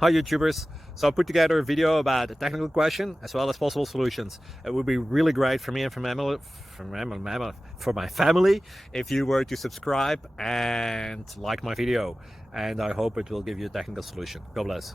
Hi YouTubers! So I put together a video about a technical question as well as possible solutions. It would be really great for me and for my family if you were to subscribe and like my video, and I hope it will give you a technical solution. God bless.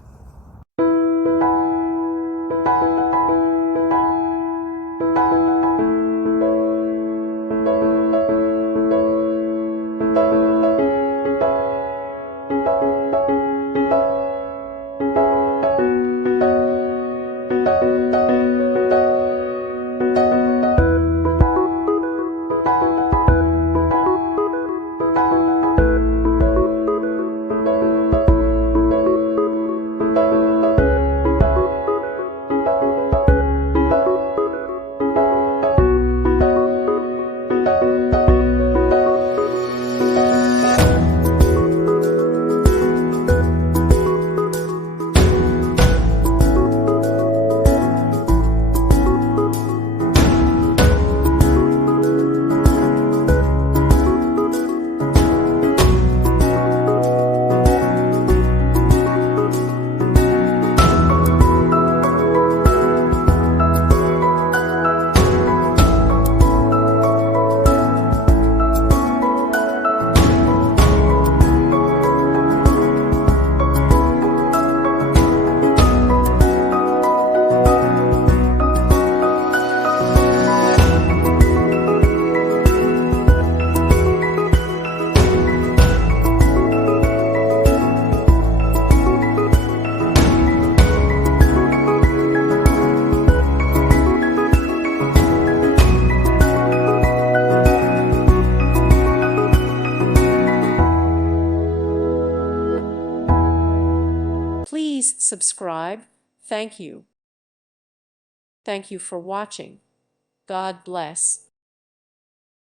Please subscribe. Thank you. Thank you for watching. God bless.